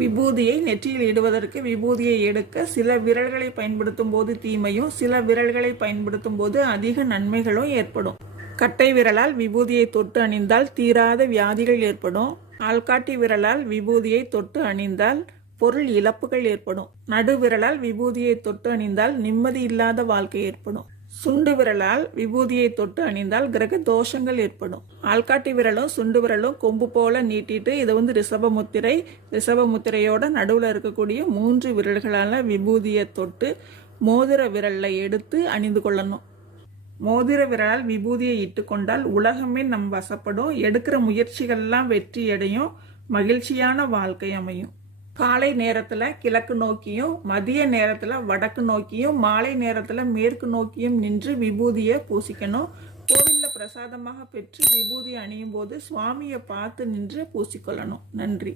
விபூதியை நெற்றியில் இடுவதற்கு விபூதியை எடுக்க சில விரல்களை பயன்படுத்தும் போது தீமையும் சில விரல்களை பயன்படுத்தும் போது அதிக நன்மைகளும் ஏற்படும். கட்டை விரலால் விபூதியை தொட்டு அணிந்தால் தீராத வியாதிகள் ஏற்படும். ஆள்காட்டி விரலால் விபூதியை தொட்டு அணிந்தால் பொருள் இழப்புகள் ஏற்படும். நடு விரலால் விபூதியை தொட்டு அணிந்தால் நிம்மதி இல்லாத வாழ்க்கை ஏற்படும். சுண்டு விரலால் விபூதியை தொட்டு அணிந்தால் கிரக தோஷங்கள் ஏற்படும். ஆள்காட்டி விரலும் சுண்டு விரலும் கொம்பு போல நீட்டிட்டு இது ரிஷப முத்திரை. ரிஷப முத்திரையோட நடுவில் இருக்கக்கூடிய 3 விரல்களால் விபூதியை தொட்டு மோதிர விரலில் எடுத்து அணிந்து கொள்ளணும். மோதிர விரலால் விபூதியை இட்டு கொண்டால் உலகமே நம் வசப்படும். எடுக்கிற முயற்சிகள்லாம் வெற்றி அடையும். மகிழ்ச்சியான வாழ்க்கை அமையும். காலை நேரத்தில் கிழக்கு நோக்கியும் மதிய நேரத்தில் வடக்கு நோக்கியும் மாலை நேரத்தில் மேற்கு நோக்கியும் நின்று விபூதியை பூசிக்கணும். கோவிலில் பிரசாதமாக பெற்று விபூதி அணியும் போது சுவாமியை பார்த்து நின்று பூசிக்கொள்ளணும். நன்றி.